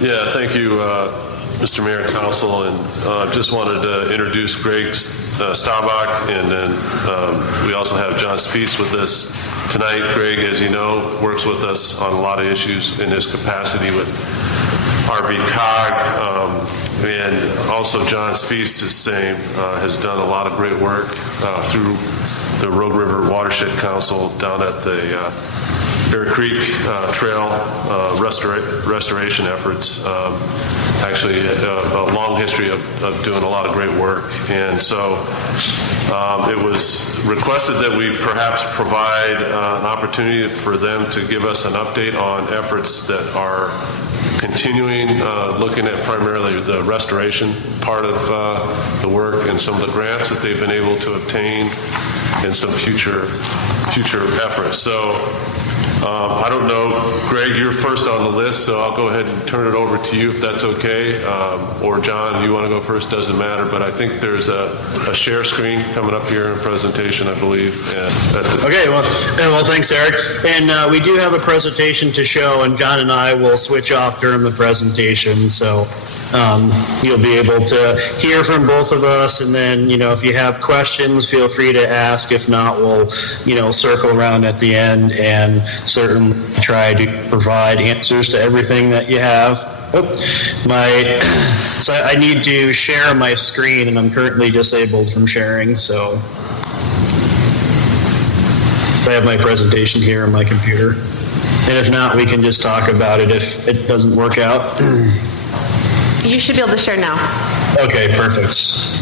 Yeah, thank you, Mr. Mayor and Council, and just wanted to introduce Greg Stabach, and then we also have John Speece with us tonight. Greg, as you know, works with us on a lot of issues in his capacity with RV COG, and also John Speece, the same, has done a lot of great work through the River Watershed Council down at the Bear Creek Trail restoration efforts. Actually, a long history of doing a lot of great work. And so it was requested that we perhaps provide an opportunity for them to give us an update on efforts that are continuing, looking at primarily the restoration part of the work and some of the grants that they've been able to obtain and some future efforts. So I don't know, Greg, you're first on the list, so I'll go ahead and turn it over to you if that's okay. Or John, you want to go first, doesn't matter, but I think there's a share screen coming up here in presentation, I believe. Okay, well, thanks, Eric. And we do have a presentation to show, and John and I will switch off during the presentation, so you'll be able to hear from both of us, and then, if you have questions, feel free to ask. If not, we'll, circle around at the end and certainly try to provide answers to everything that you have. So I need to share my screen, and I'm currently disabled from sharing, so I have my presentation here on my computer. And if not, we can just talk about it if it doesn't work out. You should be able to share now. Okay, perfect.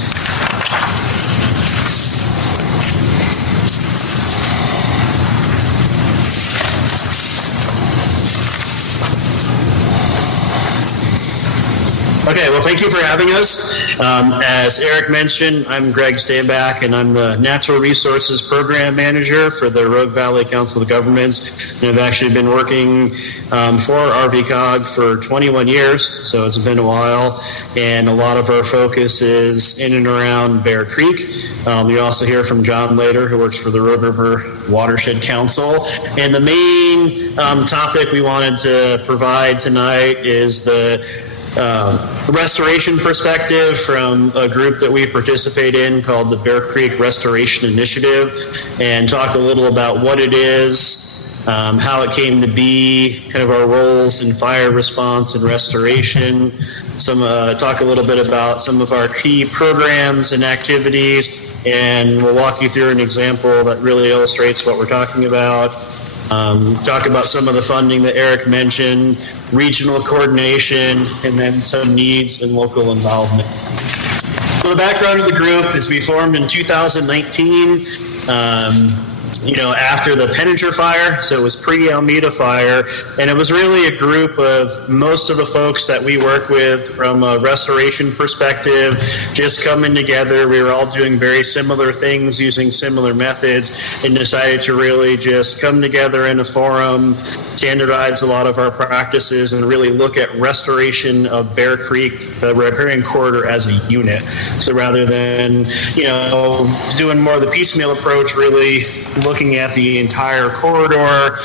Okay, well, thank you for having us. As Eric mentioned, I'm Greg Stabach, and I'm the Natural Resources Program Manager for the Rogue Valley Council of Governments. And I've actually been working for RVCOG for 21 years, so it's been a while. And a lot of our focus is in and around Bear Creek. You also hear from John later, who works for the River Watershed Council. And the main topic we wanted to provide tonight is the restoration perspective from a group that we participate in called the Bear Creek Restoration Initiative, and talk a little about what it is, how it came to be, kind of our roles in fire response and restoration, talk a little bit about some of our key programs and activities, and we'll walk you through an example that really illustrates what we're talking about. Talk about some of the funding that Eric mentioned, regional coordination, and then some needs and local involvement. So the background of the group is we formed in 2019, after the Penninger fire, so it was pre-Almeda fire, and it was really a group of most of the folks that we work with from a restoration perspective, just coming together. We were all doing very similar things, using similar methods, and decided to really just come together in a forum, standardize a lot of our practices, and really look at restoration of Bear Creek, the Riparian corridor, as a unit. So rather than, doing more of the piecemeal approach, really looking at the entire corridor.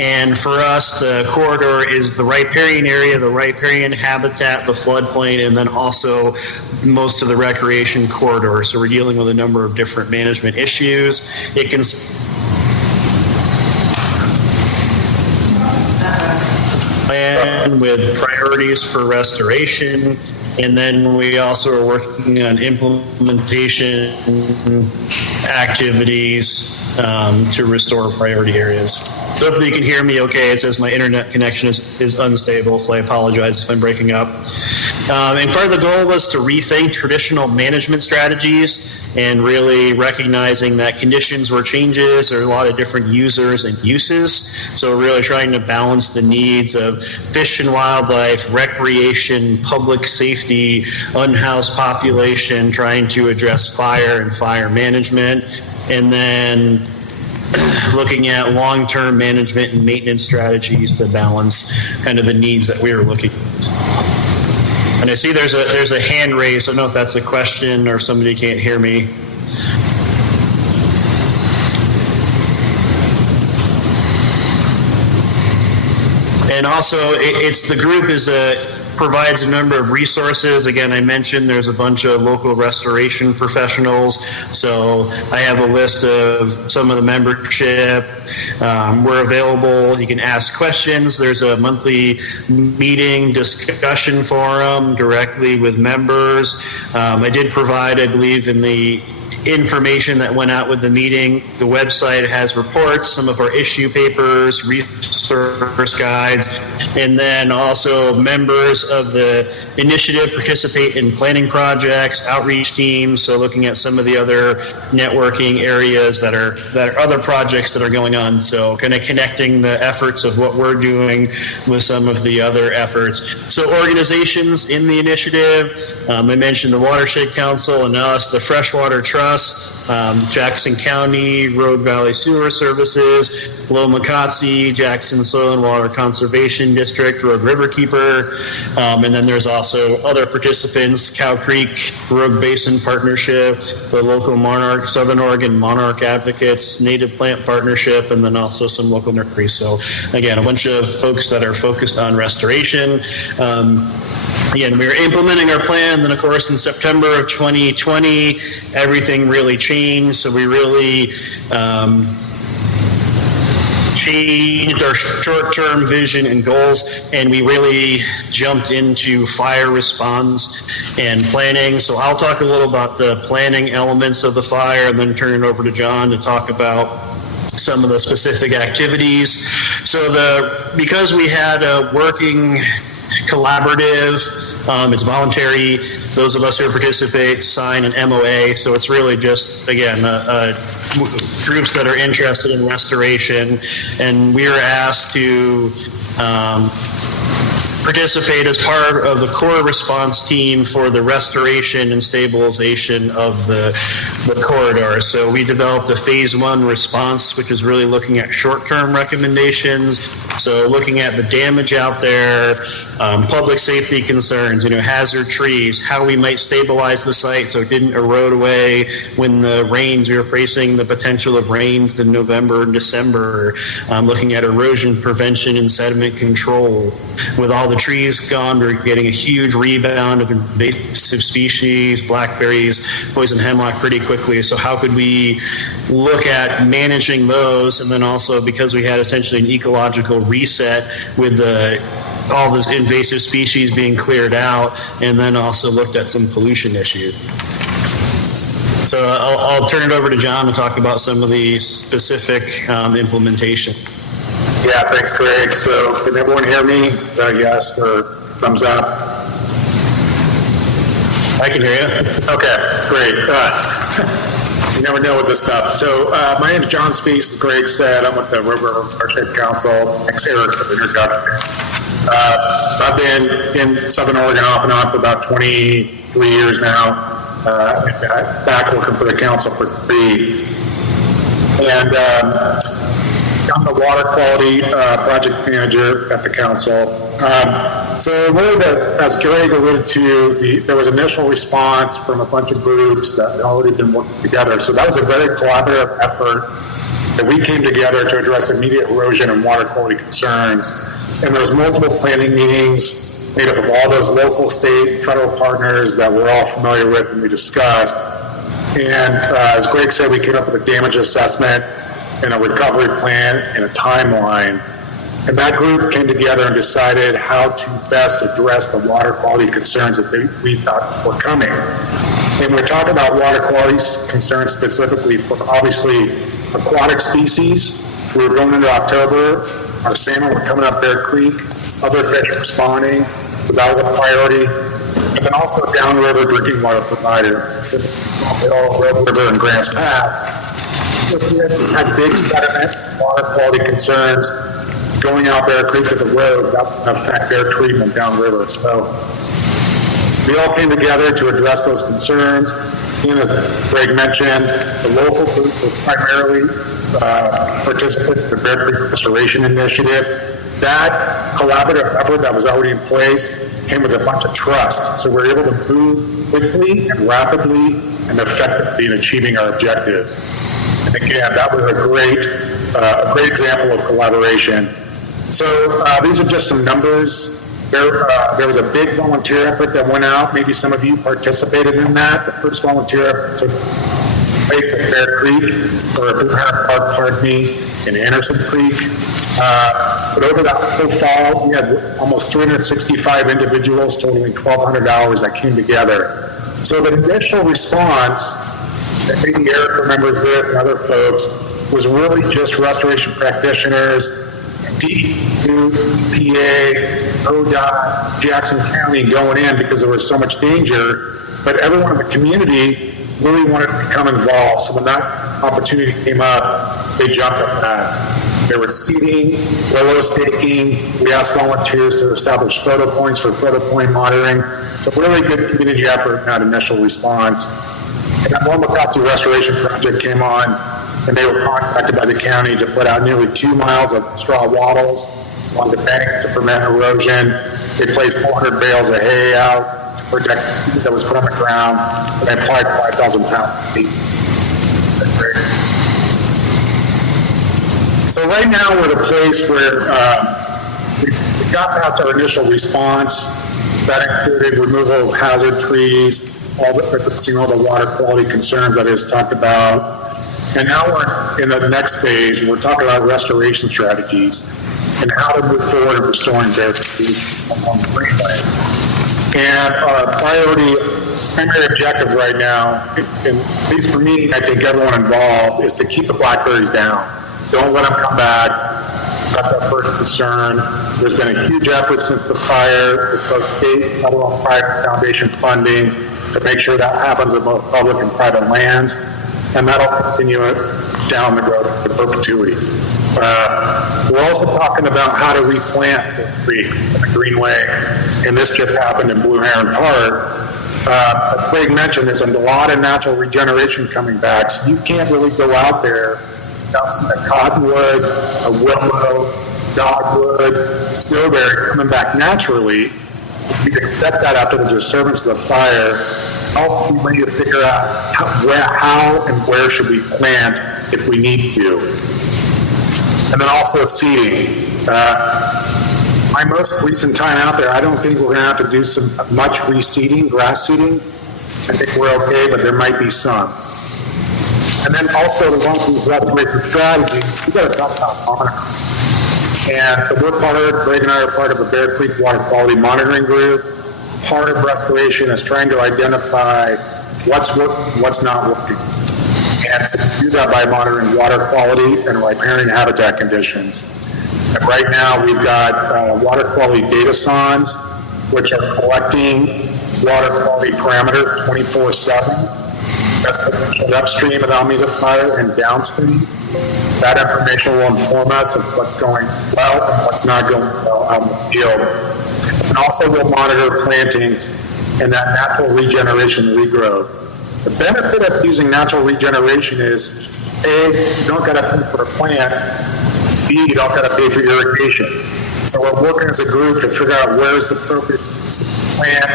And for us, the corridor is the riparian area, the riparian habitat, the floodplain, and then also most of the recreation corridor. So we're dealing with a number of different management issues. It can plan with priorities for restoration. And then we also are working on implementation activities to restore priority areas. So hopefully you can hear me okay. It says my internet connection is unstable, so I apologize if I'm breaking up. And part of the goal was to rethink traditional management strategies and really recognizing that conditions were changes. There are a lot of different users and uses. So we're really trying to balance the needs of fish and wildlife, recreation, public safety, unhoused population, trying to address fire and fire management, and then looking at long-term management and maintenance strategies to balance kind of the needs that we were looking at. And I see there's a hand raised. I don't know if that's a question or if somebody can't hear me. then also, the group provides a number of resources. Again, I mentioned there's a bunch of local restoration professionals. So I have a list of some of the membership. We're available. You can ask questions. There's a monthly meeting discussion forum directly with members. I did provide, I believe, in the information that went out with the meeting. The website has reports, some of our issue papers, resource guides, and then also members of the initiative participate in planning projects, outreach teams, so looking at some of the other networking areas that are other projects that are going on. So kind of connecting the efforts of what we're doing with some of the other efforts. So organizations in the initiative, I mentioned the Watershed Council and us, the Freshwater Trust, Jackson County, Rogue Valley Sewer Services, Lomacotsi, Jackson Soil and Water Conservation District, Rogue Riverkeeper, and then there's also other participants, Cow Creek, Rogue Basin Partnership, the local Monarch, Southern Oregon Monarch Advocates, Native Plant Partnership, and then also some local nurseries. So again, a bunch of folks that are focused on restoration. Again, we were implementing our plan, then of course in September of 2020, everything really changed. So we really changed our short-term vision and goals, and we really jumped into fire response and planning. So I'll talk a little about the planning elements of the fire and then turn it over to John to talk about some of the specific activities. So because we had a working collaborative, it's voluntary. Those of us who participate sign an MOA. So it's really just, again, groups that are interested in restoration. And we are asked to participate as part of the core response team for the restoration and stabilization of the corridor. So we developed a phase 1 response, which is really looking at short-term recommendations. So looking at the damage out there, public safety concerns, hazard trees, how we might stabilize the site so it didn't erode away when the rains, we were facing the potential of rains in November and December, looking at erosion prevention and sediment control. With all the trees gone, we're getting a huge rebound of invasive species, blackberries, poison hemlock pretty quickly. So how could we look at managing those? And then also, because we had essentially an ecological reset with all those invasive species being cleared out, and then also looked at some pollution issues. So I'll turn it over to John to talk about some of the specific implementation. Yeah, thanks, Greg. So can everyone hear me? Is that a yes or thumbs up? I can hear you. Okay, great. You never know with this stuff. So my name is John Speece, as Greg said. I'm with the River Watershed Council. Thanks, Eric, for the introduction. I've been in Southern Oregon off and on for about 23 years now. Back working for the council for 3. And I'm the water quality project manager at the council. So really, as Greg alluded to, there was initial response from a bunch of groups that had already been working together. So that was a very collaborative effort that we came together to address immediate erosion and water quality concerns. And there was multiple planning meetings made up of all those local, state, federal partners that we're all familiar with and we discussed. And as Greg said, we came up with a damage assessment and a recovery plan and a timeline. And that group came together and decided how to best address the water quality concerns that we thought were coming. And we're talking about water quality concerns specifically for obviously aquatic species. We were going into October, our salmon were coming up Bear Creek, other fish were spawning, so that was a priority. And then also downriver drinking water providers, Red River and Grants Pass. We had big sediment, water quality concerns going out Bear Creek to the road that would affect their treatment downriver. So we all came together to address those concerns. And as Greg mentioned, the local groups were primarily participants in the Bear Creek Restoration Initiative. That collaborative effort that was already in place came with a bunch of trust. So we're able to move quickly and rapidly and effectively in achieving our objectives. And again, that was a great example of collaboration. So these are just some numbers. There was a big volunteer effort that went out. Maybe some of you participated in that. The first volunteer effort took place at Bear Creek, or Blue Heron Park, pardon me, in Anderson Creek. But over that whole fall, we had almost 365 individuals totaling 1,200 hours that came together. So the initial response, and maybe Eric remembers this and other folks, was really just restoration practitioners, DEQ, EPA, ODOT, Jackson County going in because there was so much danger, but everyone in the community really wanted to become involved. So when that opportunity came up, they jumped at that. There was seeding, willow staking. We asked volunteers to establish photo points for photo point monitoring. So really good community effort in that initial response. And that Momokatsu Restoration Project came on, and they were contacted by the county to put out nearly 2 miles of straw wattles along the banks to prevent erosion. They placed 400 bales of hay out to protect the seed that was put on the ground, and they applied 5,000 pounds of seed. That's great. So right now we're at a place where we got past our initial response. That included removal of hazard trees, addressing all the water quality concerns that I just talked about. And now we're in the next phase. We're talking about restoration strategies and how to move forward in restoring Bear Creek along the Greenway. And our primary objective right now, and at least for me, I think everyone involved, is to keep the blackberries down. Don't let them come back. That's our first concern. There's been a huge effort since the fire with both state, federal, and private foundation funding to make sure that happens in both public and private lands. And that'll continue down the road to perpetuity. We're also talking about how to replant the creek and the Greenway, and this just happened in Blue Heron Park. As Craig mentioned, there's a lot of natural regeneration coming back, so you can't really go out there without seeing a cottonwood, a willow, dogwood, snowberry coming back naturally. You'd expect that after the disturbance of the fire. Also, we need to figure out how and where should we plant if we need to. And then also seeding. My most recent time out there, I don't think we're going to have to do much reseeding, grass seeding. I think we're okay, but there might be some. And then also to launch these restoration strategies, we've got to talk about monitoring. And so Greg and I are part of a Bear Creek Water Quality Monitoring Group. Part of restoration is trying to identify what's working, what's not working. And so we do that by monitoring water quality and riparian habitat conditions. And right now we've got water quality data sondes, which are collecting water quality parameters 24/7. That's upstream of Alameda Fire and downstream. That information will inform us of what's going well and what's not going well out in the field. And also we'll monitor plantings and that natural regeneration regrowth. The benefit of using natural regeneration is, A, you don't got to pay for a plant, B, you don't got to pay for irrigation. So we're working as a group to figure out where's the appropriate plant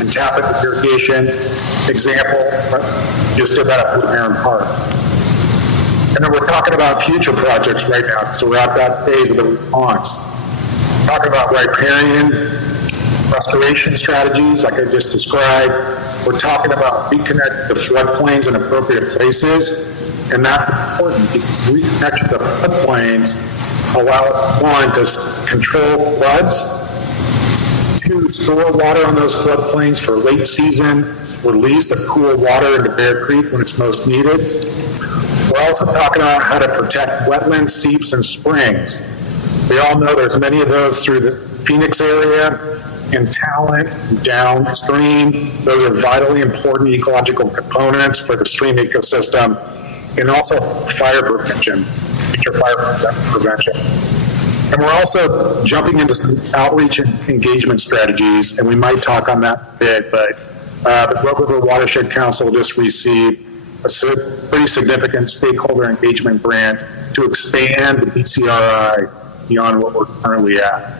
and tap into irrigation. Example, just did that at Blue Heron Park. And then we're talking about future projects right now, so we're at that phase of the response. Talking about riparian restoration strategies, like I just described. We're talking about reconnecting the floodplains in appropriate places, and that's important because reconnection to floodplains allow us, one, to control floods, two, store water on those floodplains for late season release of cool water into Bear Creek when it's most needed. We're also talking about how to protect wetlands, seeps, and springs. We all know there's many of those through the Phoenix area and Talent downstream. Those are vitally important ecological components for the stream ecosystem, and also fire prevention, future fire prevention. And we're also jumping into some outreach and engagement strategies, and we might talk on that a bit, but the River Watershed Council just received a pretty significant stakeholder engagement grant to expand the BCRI beyond what we're currently at.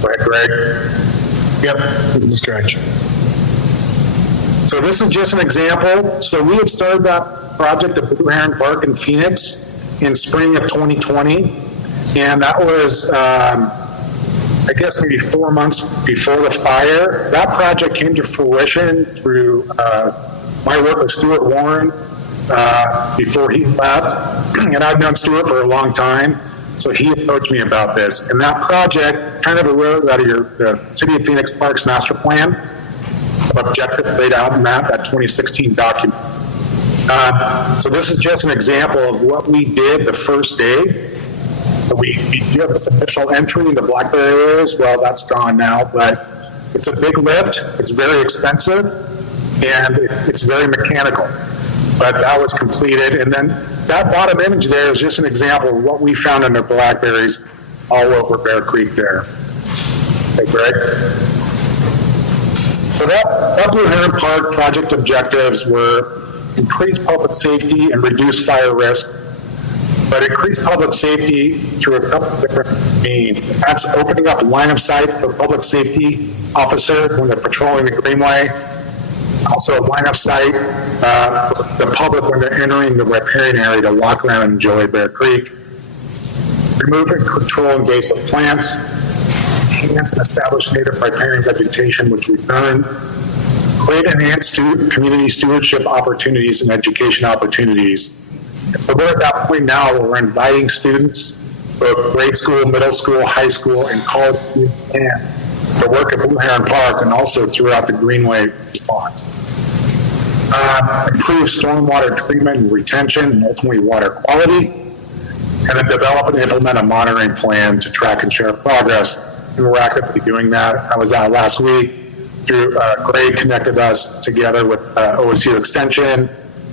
Go ahead, Greg. Yep, that's correct. So this is just an example. So we had started that project at Blue Heron Park in Phoenix in spring of 2020. And that was, I guess, maybe 4 months before the fire. That project came to fruition through my work with Stuart Warren before he left. And I've known Stuart for a long time, so he approached me about this. And that project kind of arose out of the City of Phoenix Parks Master Plan, objectives laid out in that 2016 document. So this is just an example of what we did the first day. We do have this initial entry into blackberry areas. Well, that's gone now, but it's a big lift. It's very expensive, and it's very mechanical. But that was completed, and then that bottom image there is just an example of what we found under blackberries all over Bear Creek there. Hey, Greg. So that Blue Heron Park project objectives were increase public safety and reduce fire risk, but increase public safety through a couple of different means. That's opening up line of sight for public safety officers when they're patrolling the Greenway. Also, a line of sight for the public when they're entering the riparian area to walk around and enjoy Bear Creek. Remove and control invasive plants. Enhance and establish native riparian vegetation, which we've done. Create and enhance community stewardship opportunities and education opportunities. So we're at that point now where we're inviting students, both grade school, middle school, high school, and college students in to work at Blue Heron Park and also throughout the Greenway response. Improve stormwater treatment and retention and ultimately water quality, and then develop and implement a monitoring plan to track and share progress. And we're actively doing that. I was out last week. Greg connected us together with OSU Extension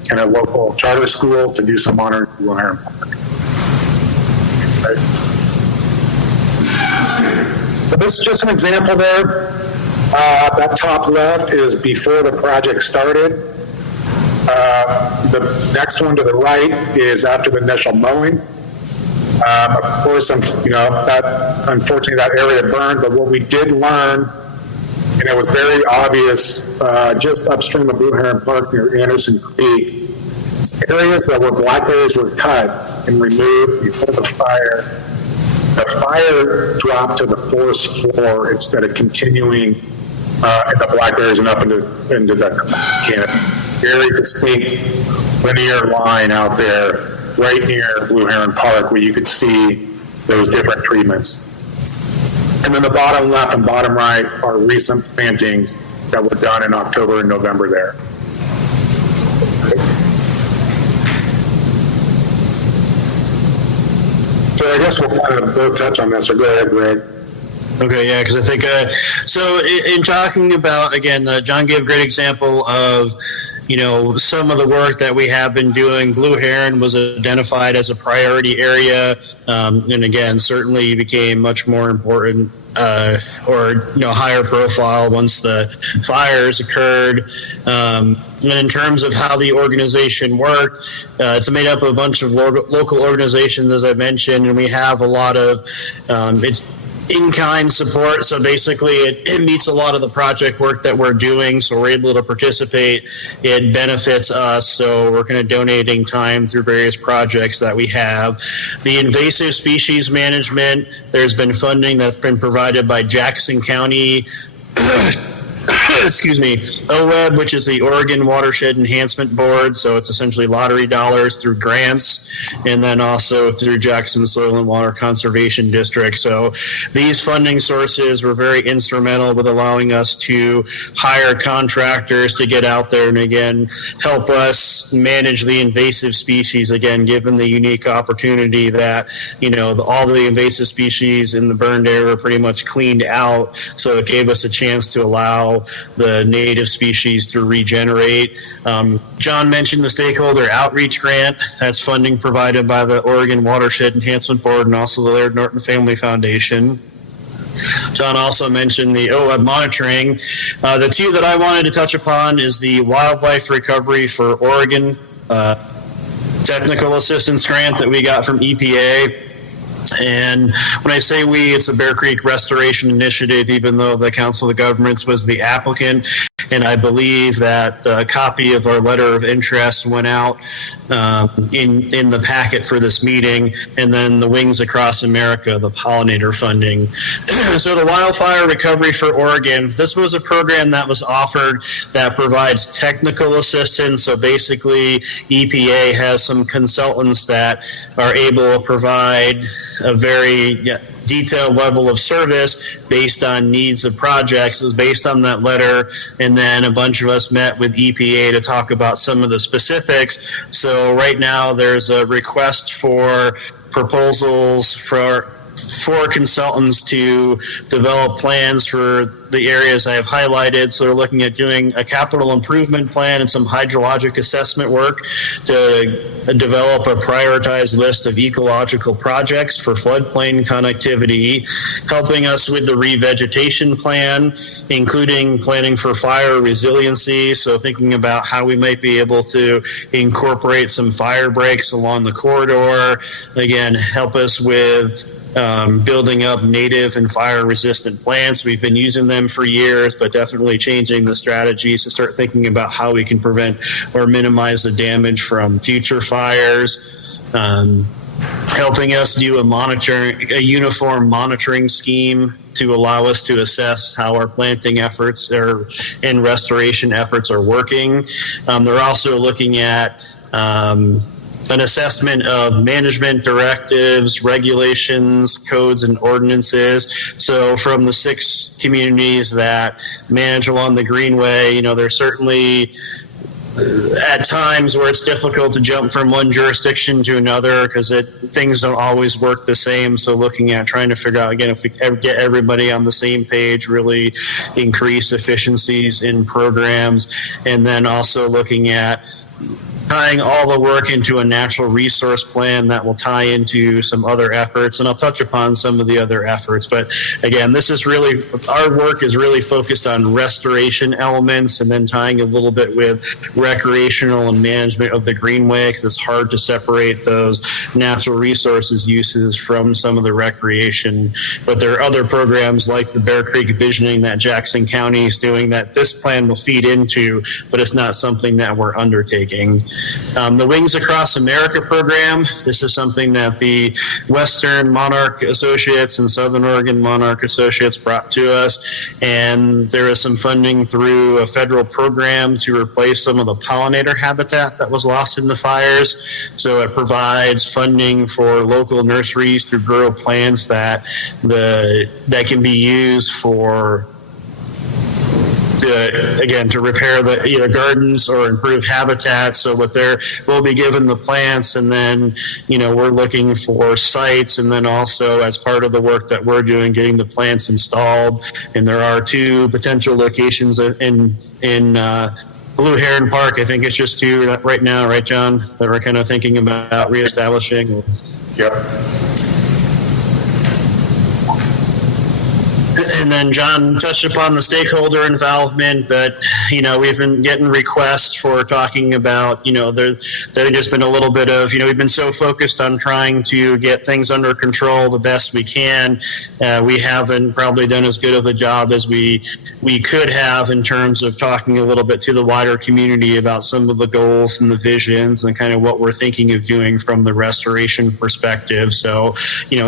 and a local charter school to do some monitoring in Blue Heron Park. Right. So this is just an example there. That top left is before the project started. The next one to the right is after the initial mowing. Of course, unfortunately that area burned, but what we did learn, and it was very obvious just upstream of Blue Heron Park near Anderson Creek, areas that where blackberries were cut and removed before the fire dropped to the forest floor instead of continuing in the blackberries and up into the canopy. Very distinct linear line out there right near Blue Heron Park where you could see those different treatments. And then the bottom left and bottom right are recent plantings that were done in October and November there. So I guess we'll kind of both touch on this, or go ahead, Greg. Okay, yeah, because I think, so in talking about, again, John gave a great example of, some of the work that we have been doing. Blue Heron was identified as a priority area, and again, certainly became much more important higher profile once the fires occurred. And in terms of how the organization worked, it's made up of a bunch of local organizations, as I mentioned, and we have a lot of it's in-kind support. So basically it meets a lot of the project work that we're doing, so we're able to participate. It benefits us, so we're kind of donating time through various projects that we have. The invasive species management, there's been funding that's been provided by Jackson County excuse me, OWEB, which is the Oregon Watershed Enhancement Board. So it's essentially lottery dollars through grants, and then also through Jackson Soil and Water Conservation District. So these funding sources were very instrumental with allowing us to hire contractors to get out there and, again, help us manage the invasive species, again, given the unique opportunity that, all the invasive species in the burned area were pretty much cleaned out. So it gave us a chance to allow the native species to regenerate. John mentioned the Stakeholder Outreach Grant. That's funding provided by the Oregon Watershed Enhancement Board and also the Laird Norton Family Foundation. John also mentioned the OWEB monitoring. The two that I wanted to touch upon is the Wildlife Recovery for Oregon Technical Assistance Grant that we got from EPA. And when I say we, it's the Bear Creek Restoration Initiative, even though the Council of Governments was the applicant. and I believe that a copy of our letter of interest went out in the packet for this meeting, and then the Wings Across America, the pollinator funding. So the Wildfire Recovery for Oregon, this was a program that was offered that provides technical assistance. So basically, EPA has some consultants that are able to provide a very detailed level of service based on needs of projects. It was based on that letter, and then a bunch of us met with EPA to talk about some of the specifics. So right now there's a request for proposals for consultants to develop plans for the areas I have highlighted. So they're looking at doing a capital improvement plan and some hydrologic assessment work to develop a prioritized list of ecological projects for floodplain connectivity, helping us with the revegetation plan, including planning for fire resiliency. So thinking about how we might be able to incorporate some fire breaks along the corridor. Again, help us with building up native and fire-resistant plants. We've been using them for years, but definitely changing the strategies to start thinking about how we can prevent or minimize the damage from future fires. Helping us do a uniform monitoring scheme to allow us to assess how our planting efforts and restoration efforts are working. They're also looking at an assessment of management directives, regulations, codes, and ordinances. So from the 6 communities that manage along the Greenway, there's certainly at times where it's difficult to jump from one jurisdiction to another because things don't always work the same. So looking at trying to figure out, again, if we get everybody on the same page, really increase efficiencies in programs, and then also looking at tying all the work into a natural resource plan that will tie into some other efforts. And I'll touch upon some of the other efforts. But again, our work is really focused on restoration elements and then tying a little bit with recreational and management of the Greenway, because it's hard to separate those natural resources uses from some of the recreation. But there are other programs like the Bear Creek Visioning that Jackson County is doing that this plan will feed into, but it's not something that we're undertaking. The Wings Across America program, this is something that the Western Monarch Associates and Southern Oregon Monarch Associates brought to us, and there is some funding through a federal program to replace some of the pollinator habitat that was lost in the fires. So it provides funding for local nurseries to grow plants that can be used for to repair the either gardens or improve habitat. So we'll be given the plants, and then we're looking for sites, and then also as part of the work that we're doing, getting the plants installed. And there are 2 potential locations in Blue Heron Park. I think it's just 2 right now, right, John, that we're kind of thinking about reestablishing. Yep. And then John touched upon the stakeholder involvement, but, we've been getting requests for talking about, there's just been a little bit of, we've been so focused on trying to get things under control the best we can. We haven't probably done as good of a job as we could have in terms of talking a little bit to the wider community about some of the goals and the visions and kind of what we're thinking of doing from the restoration perspective. So,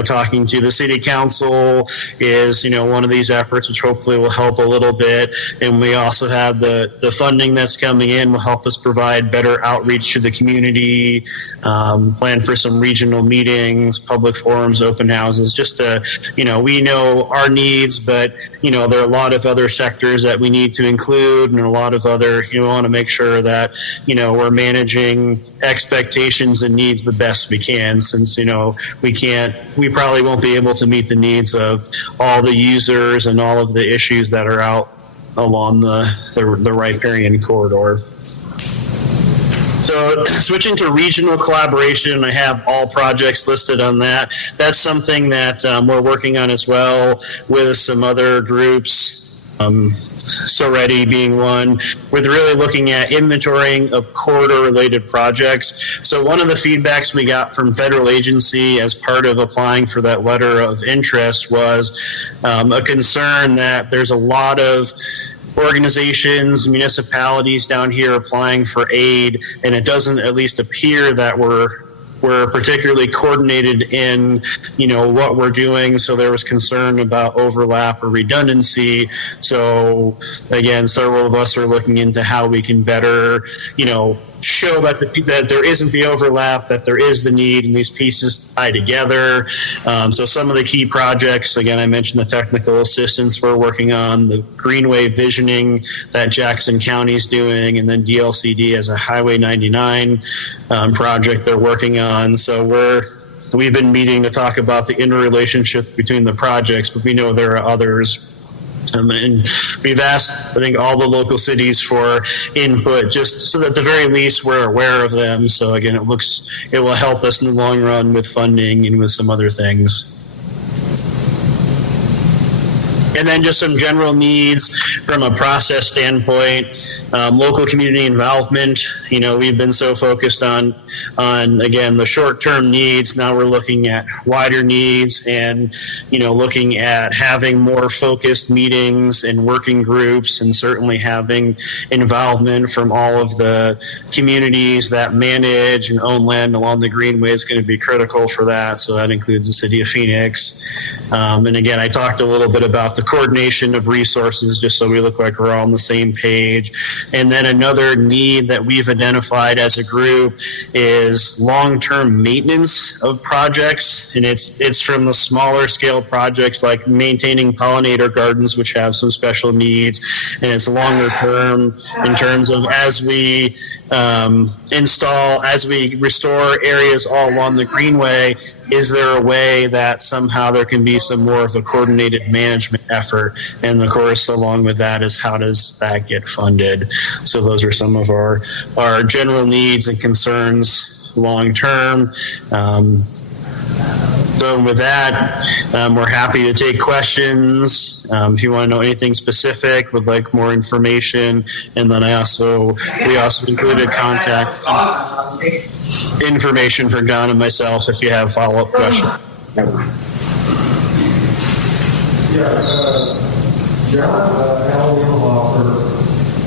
talking to the city council is, one of these efforts, which hopefully will help a little bit. And we also have the funding that's coming in will help us provide better outreach to the community, plan for some regional meetings, public forums, open houses, just to, we know our needs, but, there are a lot of other sectors that we need to include, and a lot of other, we want to make sure that, we're managing expectations and needs the best we can, since, we probably won't be able to meet the needs of all the users and all of the issues that are out along the Riparian corridor. So switching to regional collaboration, I have all projects listed on that. That's something that we're working on as well with some other groups. SOREDI being one, with really looking at inventorying of corridor-related projects. So one of the feedbacks we got from federal agency as part of applying for that letter of interest was a concern that there's a lot of organizations, municipalities down here applying for aid, and it doesn't at least appear that we're particularly coordinated in, what we're doing. So there was concern about overlap or redundancy. So again, several of us are looking into how we can better, show that there isn't the overlap, that there is the need, and these pieces tie together. So some of the key projects, again, I mentioned the technical assistance we're working on, the Greenway visioning that Jackson County's doing, and then DLCD as a Highway 99 project they're working on. So we've been meeting to talk about the interrelationship between the projects, but we know there are others. And we've asked, I think, all the local cities for input, just so that at the very least we're aware of them. So again, it will help us in the long run with funding and with some other things. And then just some general needs from a process standpoint, local community involvement. We've been so focused on again, the short-term needs. Now we're looking at wider needs and, looking at having more focused meetings and working groups, and certainly having involvement from all of the communities that manage and own land along the Greenway is going to be critical for that. So that includes the city of Phoenix. And again, I talked a little bit about the coordination of resources, just so we look like we're all on the same page. And then another need that we've identified as a group is long-term maintenance of projects. And it's from the smaller scale projects like maintaining pollinator gardens, which have some special needs. And it's longer term in terms of as we restore areas all along the Greenway, is there a way that somehow there can be some more of a coordinated management effort? And of course, along with that is, how does that get funded? So those are some of our general needs and concerns long term. So with that, we're happy to take questions. If you want to know anything specific, would like more information, and then we also included contact information for John and myself if you have follow-up questions. John, Al Mielhofer.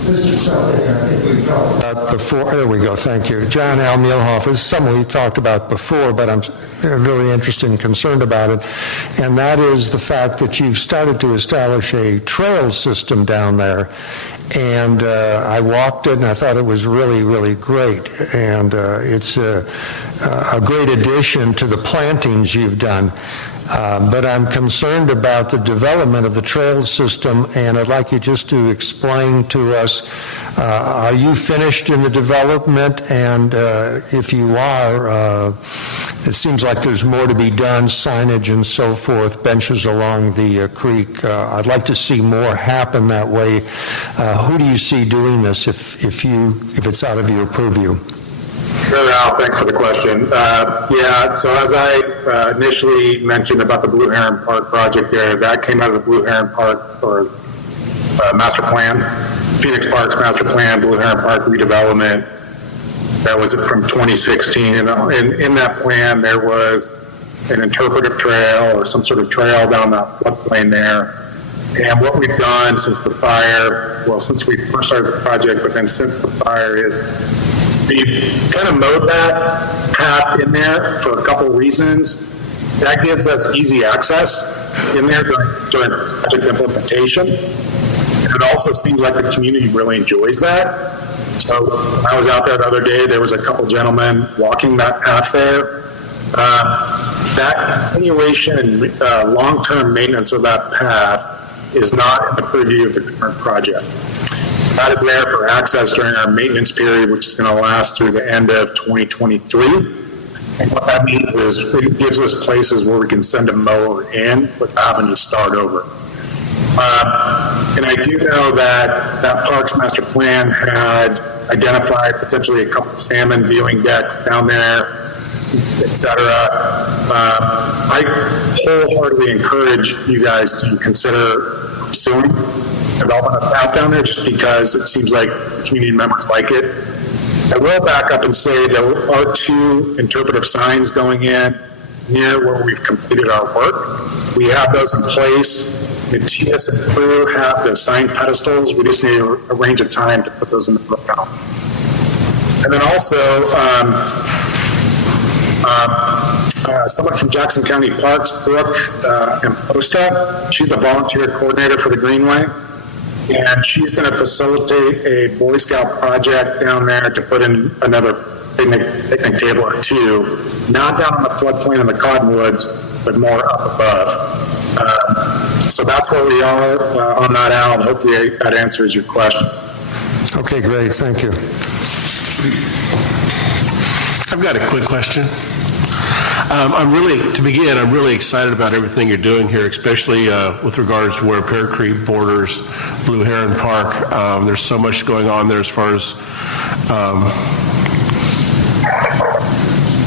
This is something I think we talked about before. There we go. Thank you. John Al Mielhofer. This is something we talked about before, but I'm really interested and concerned about it. And that is the fact that you've started to establish a trail system down there. And I walked it, and I thought it was really, really great. And it's a great addition to the plantings you've done. But I'm concerned about the development of the trail system, and I'd like you just to explain to us, are you finished in the development? And if you are, it seems like there's more to be done, signage and so forth, benches along the creek. I'd like to see more happen that way. Who do you see doing this if it's out of your purview? Sure, Al, thanks for the question. So as I initially mentioned about the Blue Heron Park project there, that came out of the Blue Heron Park or master plan, Phoenix Park's master plan, Blue Heron Park redevelopment. That was from 2016. And in that plan, there was an interpretive trail or some sort of trail down that floodplain there. And what we've done since the fire, since we first started the project, but then since the fire is, we've kind of mowed that path in there for a couple reasons. That gives us easy access in there during project implementation. And it also seems like the community really enjoys that. So I was out there the other day, there was a couple gentlemen walking that path there. That continuation and long-term maintenance of that path is not in the purview of the current project. That is there for access during our maintenance period, which is going to last through the end of 2023. And what that means is it gives us places where we can send a mower in without having to start over. And I do know that Parks Master Plan had identified potentially a couple of salmon viewing decks down there, etc. I wholeheartily encourage you guys to consider pursuing development of path down there, just because it seems like the community members like it. I will back up and say there are 2 interpretive signs going in near where we've completed our work. We have those in place. Matthias and crew have the sign pedestals. We just need to arrange a time to put those in the ground. And then also, someone from Jackson County Parks, Brooke Imposta, she's the volunteer coordinator for the Greenway. And she's going to facilitate a Boy Scout project down there to put in another picnic table or two, not down on the floodplain in the Cottonwoods, but more up above. So that's where we are on that, Al, and hopefully that answers your question. Okay, great, thank you. I've got a quick question. I'm really excited about everything you're doing here, especially with regards to where Pear Creek borders Blue Heron Park. There's so much going on there as far as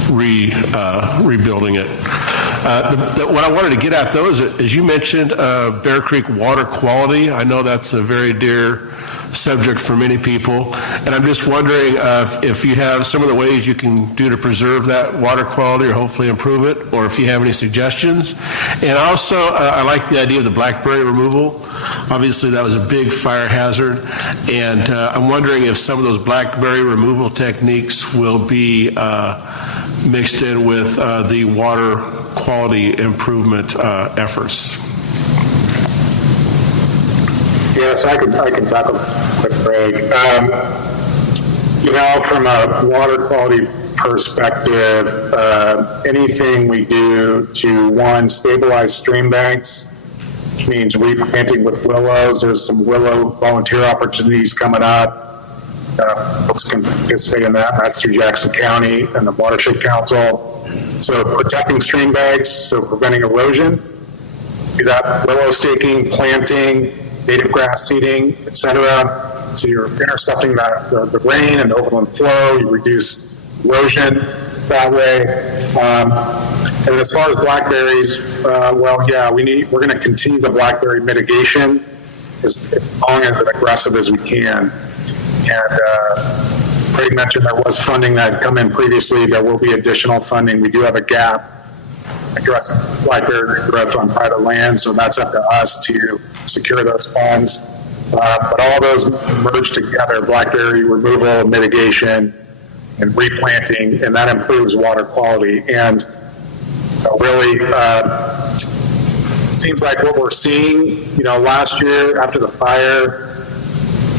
rebuilding it. What I wanted to get at, though, is as you mentioned, Bear Creek water quality. I know that's a very dear subject for many people, and I'm just wondering if you have some of the ways you can do to preserve that water quality or hopefully improve it, or if you have any suggestions. And also, I like the idea of the blackberry removal. Obviously, that was a big fire hazard, and I'm wondering if some of those blackberry removal techniques will be mixed in with the water quality improvement efforts. Yes, I can tackle with Greg. From a water quality perspective, anything we do to, one, stabilize stream banks, which means replanting with willows. There's some willow volunteer opportunities coming up. Folks can participate in that. That's through Jackson County and the Watershed Council. So protecting stream banks, so preventing erosion. Do that willow staking, planting, native grass seeding, etc. So you're intercepting the rain and overland flow. You reduce erosion that way. And as far as blackberries, we're going to continue the blackberry mitigation as long as aggressive as we can. And Craig mentioned there was funding that had come in previously. There will be additional funding. We do have a gap addressing blackberry growth on private land, so that's up to us to secure those funds. But all those merge together, blackberry removal, mitigation, and replanting, and that improves water quality. And really, seems like what we're seeing, last year after the fire,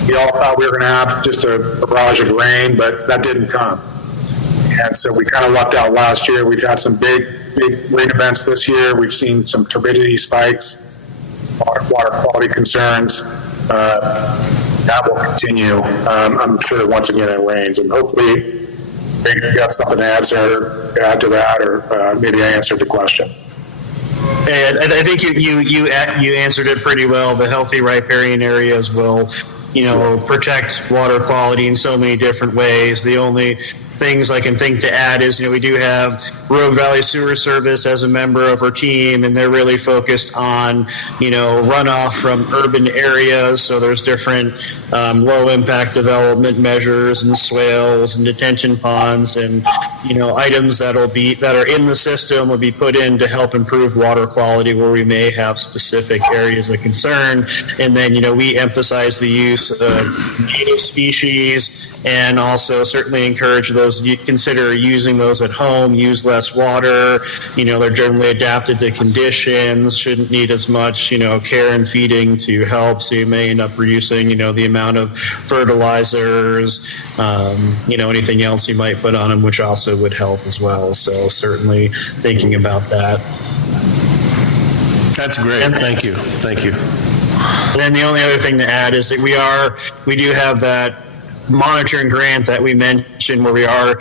we all thought we were going to have just a barrage of rain, but that didn't come. And so we kind of lucked out last year. We've had some big rain events this year. We've seen some turbidity spikes, water quality concerns. That will continue. I'm sure once again it rains, and hopefully maybe you got something to add to that, or maybe I answered the question. And I think you answered it pretty well. The healthy riparian areas will, protect water quality in so many different ways. The only things I can think to add is, we do have Rogue Valley Sewer Service as a member of our team, and they're really focused on, runoff from urban areas. So there's different low impact development measures and swales and detention ponds and, items that are in the system will be put in to help improve water quality where we may have specific areas of concern. And then, we emphasize the use of native species, and also certainly encourage those, you consider using those at home, use less water. They're generally adapted to conditions, shouldn't need as much, care and feeding to help. So you may end up reducing, the amount of fertilizers, anything else you might put on them, which also would help as well. So certainly thinking about that. That's great. Thank you. And then the only other thing to add is that we do have that monitoring grant that we mentioned where we are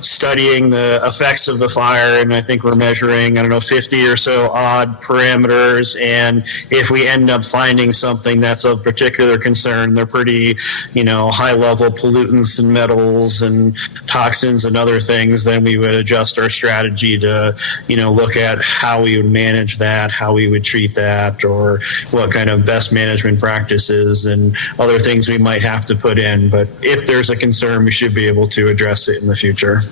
studying the effects of the fire, and I think we're measuring 50 or so odd parameters, and if we end up finding something that's of particular concern, they're pretty high level pollutants and metals and toxins and other things, then we would adjust our strategy to look at how we would manage that, how we would treat that, or what kind of best management practices and other things we might have to put in. But if there's a concern, we should be able to address it in the future.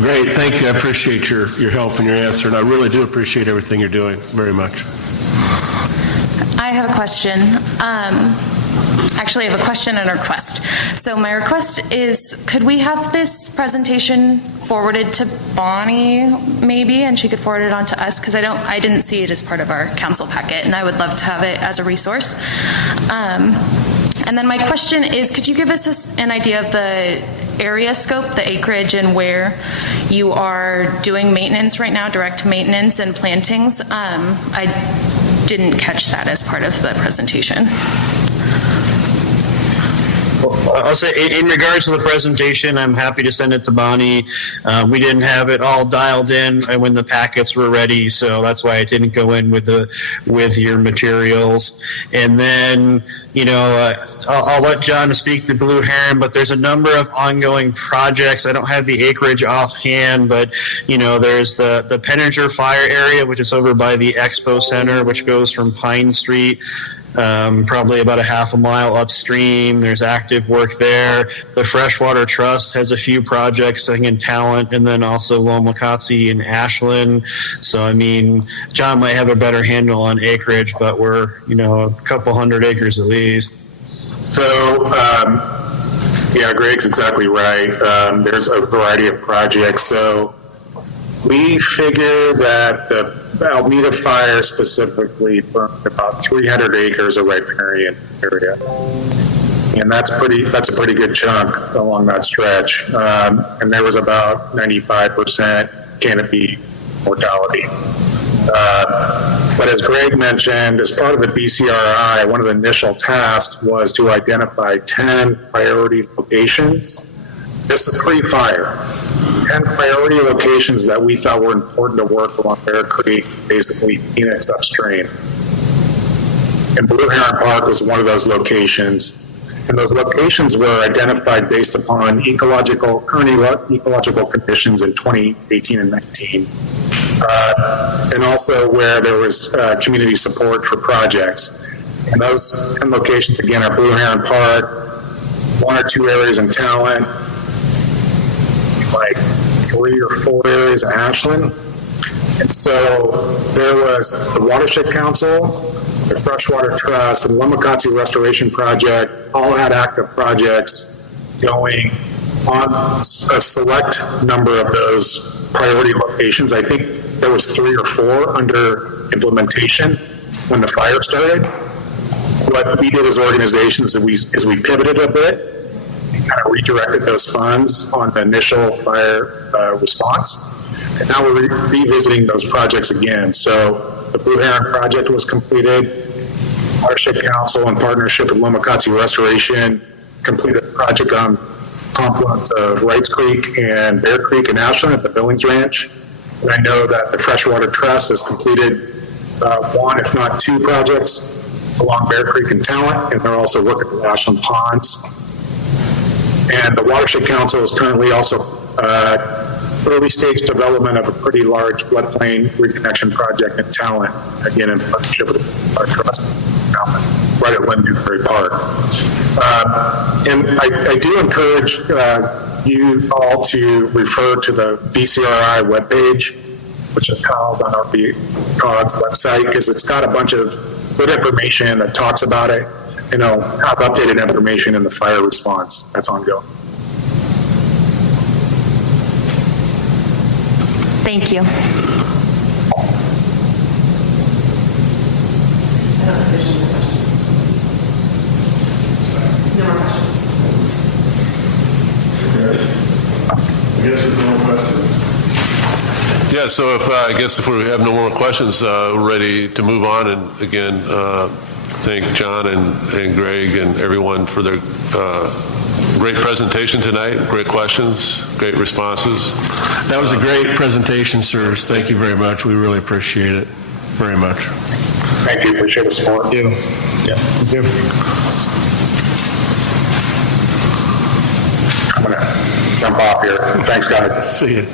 Great, thank you. I appreciate your help and your answer, and I really do appreciate everything you're doing very much. I have a question. Actually, I have a question and a request. So my request is, could we have this presentation forwarded to Bonnie, maybe, and she could forward it on to us? Because I didn't see it as part of our council packet, and I would love to have it as a resource. And then my question is, could you give us an idea of the area scope, the acreage, and where you are doing maintenance right now, direct maintenance and plantings? I didn't catch that as part of the presentation. I'll say, in regards to the presentation, I'm happy to send it to Bonnie. We didn't have it all dialed in when the packets were ready, so that's why it didn't go in with your materials. And then, I'll let John speak to Blue Heron, but there's a number of ongoing projects. I don't have the acreage offhand, but there's the Penninger Fire area, which is over by the Expo Center, which goes from Pine Street probably about a half a mile upstream. There's active work there. The Freshwater Trust has a few projects in Talent, and then also Lomacotzi and Ashland. So, John might have a better handle on acreage, but we're, a couple hundred acres at least. So, Greg's exactly right. There's a variety of projects. So we figure that the Almeida Fire specifically burned about 300 acres of riparian area. And that's a pretty good chunk along that stretch. And there was about 95% canopy mortality. But as Greg mentioned, as part of the BCRI, one of the initial tasks was to identify 10 priority locations. This is pre-fire. 10 priority locations that we thought were important to work along Bear Creek, basically Phoenix upstream. And Blue Heron Park was one of those locations. And those locations were identified based upon current ecological conditions in 2018 and 19. And also where there was community support for projects. And those 10 locations, again, are Blue Heron Park, 1 or 2 areas in Talent, like 3 or 4 areas in Ashland. And so there was the Watershed Council, the Freshwater Trust, and the Lomacotzi Restoration Project all had active projects going on a select number of those priority locations. I think there was 3 or 4 under implementation when the fire started. What we did as organizations is we pivoted a bit, kind of redirected those funds on the initial fire response. And now we're revisiting those projects again. So the Blue Heron project was completed. Watershed Council, in partnership with Lomacotzi Restoration, completed a project on confluence of Wrights Creek and Bear Creek in Ashland at the Billings Ranch. And I know that the Freshwater Trust has completed 1, if not 2 projects along Bear Creek and Talent, and they're also working with Ashland Ponds. And the Watershed Council is currently also early stage development of a pretty large floodplain reconnection project in Talent, again in partnership with our trusts, right at Lynn Newberry Park. And I do encourage you all to refer to the BCRI webpage, which is housed on our BCOG's website, because it's got a bunch of good information that talks about it. Have updated information in the fire response that's ongoing. Thank you. I guess there's no more questions. Yeah, so if we have no more questions, we're ready to move on. And again, thank John and Greg and everyone for their great presentation tonight, great questions, great responses. That was a great presentation, sirs. Thank you very much. We really appreciate it very much. Thank you. Appreciate the support. Thank you. Yeah. Thank you. I'm going to jump off here. Thanks, guys. See you.